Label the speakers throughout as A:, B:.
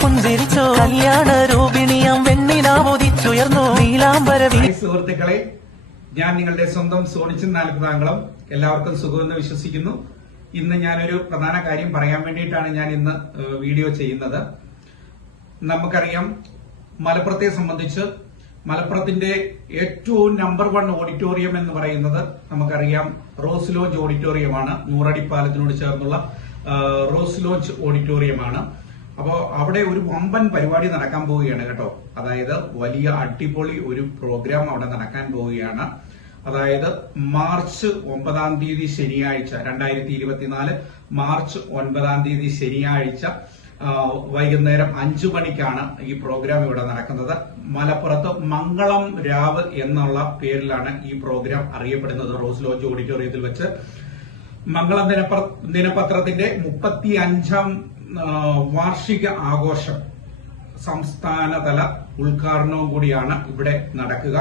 A: പുഞ്ചിരിച്ചോ കല്യാണ
B: രൂപിണിയം വെണ്ണിനാവോദിച്ചുയർന്നു നീലാംബര സുഹൃത്തുക്കളെ ഞാൻ നിങ്ങളുടെ സ്വന്തം സോണിച്ചൻ നാൽപ്പതാംകളം എല്ലാവർക്കും സുഖമെന്ന് വിശ്വസിക്കുന്നു. ഇന്ന് ഞാനൊരു പ്രധാന കാര്യം പറയാൻ വേണ്ടിയിട്ടാണ് ഞാൻ ഇന്ന് വീഡിയോ ചെയ്യുന്നത്. നമുക്കറിയാം മലപ്പുറത്തെ സംബന്ധിച്ച് മലപ്പുറത്തിന്റെ ഏറ്റവും നമ്പർ വൺ ഓഡിറ്റോറിയം എന്ന് പറയുന്നത് നമുക്കറിയാം റോസ് ലോഞ്ച് ഓഡിറ്റോറിയമാണ് നൂറടി പാലത്തിനോട് ചേർന്നുള്ള റോസ് ലോഞ്ച് ഓഡിറ്റോറിയമാണ് അപ്പോ അവിടെ ഒരു വമ്പൻ പരിപാടി നടക്കാൻ പോവുകയാണ് കേട്ടോ. അതായത് വലിയ അടിപൊളി ഒരു പ്രോഗ്രാം അവിടെ നടക്കാൻ പോവുകയാണ്. അതായത് മാർച്ച് ഒമ്പതാം തീയതി ശനിയാഴ്ച രണ്ടായിരത്തി ഇരുപത്തിനാല് മാർച്ച് ഒൻപതാം തീയതി ശനിയാഴ്ച വൈകുന്നേരം അഞ്ചു മണിക്കാണ് ഈ പ്രോഗ്രാം ഇവിടെ നടക്കുന്നത്. മലപ്പുറത്ത് മംഗളം രാവ് എന്നുള്ള പേരിലാണ് ഈ പ്രോഗ്രാം അറിയപ്പെടുന്നത് റോസ് ലോഞ്ച് ഓഡിറ്റോറിയത്തിൽ വെച്ച്. മംഗളം ദിനപത്രത്തിന്റെ മുപ്പത്തി അഞ്ചാം വാർഷിക ആഘോഷം സംസ്ഥാനതല ഉദ്ഘാടനവും കൂടിയാണ് ഇവിടെ നടക്കുക.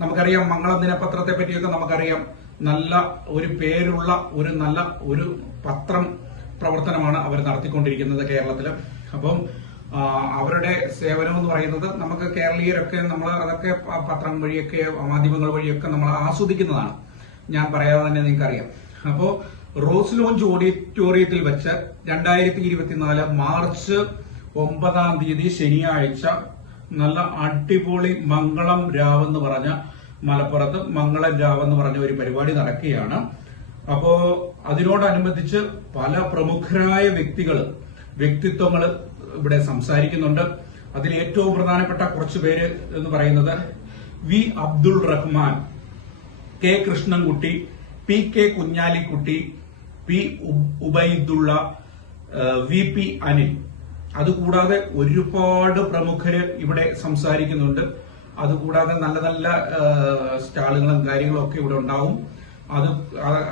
B: നമുക്കറിയാം മംഗളം ദിനപത്രത്തെ പറ്റിയൊക്കെ നമുക്കറിയാം. നല്ല ഒരു പേരുള്ള ഒരു നല്ല ഒരു പത്രം പ്രവർത്തനമാണ് അവർ നടത്തിക്കൊണ്ടിരിക്കുന്നത് കേരളത്തിൽ അപ്പം അവരുടെ സേവനം എന്ന് പറയുന്നത് നമുക്ക് കേരളീയരൊക്കെ നമ്മൾ അതൊക്കെ പത്രം വഴിയൊക്കെ മാധ്യമങ്ങൾ വഴിയൊക്കെ നമ്മൾ ആസ്വദിക്കുന്നതാണ്. ഞാൻ പറയാതെ തന്നെ നിങ്ങൾക്കറിയാം. അപ്പോ റോസ് ലോഞ്ച് ഓഡിറ്റോറിയത്തിൽ വെച്ച് രണ്ടായിരത്തി ഇരുപത്തിനാല് മാർച്ച് ഒമ്പതാം തീയതി ശനിയാഴ്ച നല്ല അടിപൊളി മംഗളം രാവ് എന്ന് പറഞ്ഞ മലപ്പുറത്ത് മംഗളം രാവ് എന്ന് പറഞ്ഞ ഒരു പരിപാടി നടക്കുകയാണ്. അപ്പോ അതിനോടനുബന്ധിച്ച് പല പ്രമുഖരായ വ്യക്തികൾ വ്യക്തിത്വങ്ങൾ ഇവിടെ സംസാരിക്കുന്നുണ്ട്. അതിൽ ഏറ്റവും പ്രധാനപ്പെട്ട കുറച്ച് പേര് എന്ന് പറയുന്നത് V Abdul Rahman K Krishnankutty P K Kunhalikutty P Ubaidulla V P Anil. അതുകൂടാതെ ഒരുപാട് പ്രമുഖര് ഇവിടെ സംസാരിക്കുന്നുണ്ട്. അതുകൂടാതെ നല്ല നല്ല സ്റ്റാളുകളും കാര്യങ്ങളും ഒക്കെ ഇവിടെ ഉണ്ടാവും. അത്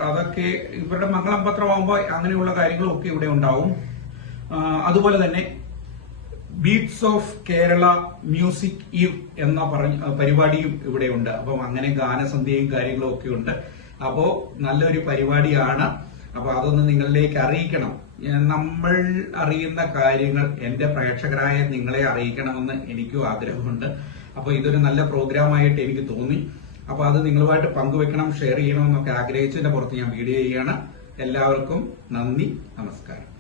B: അതൊക്കെ ഇവരുടെ മംഗളം പത്രമാകുമ്പോൾ അങ്ങനെയുള്ള കാര്യങ്ങളും ഒക്കെ ഇവിടെ ഉണ്ടാവും. അതുപോലെ തന്നെ beats of Kerala music eve എന്ന പറഞ്ഞ പരിപാടിയും ഇവിടെ ഉണ്ട്. അപ്പം അങ്ങനെ ഗാനസന്ധ്യയും കാര്യങ്ങളും ഒക്കെ ഉണ്ട്. അപ്പോ നല്ലൊരു പരിപാടിയാണ്. അപ്പൊ അതൊന്ന് നിങ്ങളിലേക്ക് അറിയിക്കണം. നമ്മൾ അറിയുന്ന കാര്യങ്ങൾ എന്റെ പ്രേക്ഷകരായ നിങ്ങളെ അറിയിക്കണമെന്ന് എനിക്കും ആഗ്രഹമുണ്ട്. അപ്പൊ ഇതൊരു നല്ല പ്രോഗ്രാമായിട്ട് എനിക്ക് തോന്നി. അപ്പൊ അത് നിങ്ങളുമായിട്ട് പങ്കുവെക്കണം ഷെയർ ചെയ്യണം എന്നൊക്കെ ആഗ്രഹിച്ചതിന്റെ പുറത്ത് ഞാൻ വീഡിയോ ചെയ്യാണ് എല്ലാവർക്കും നന്ദി നമസ്കാരം.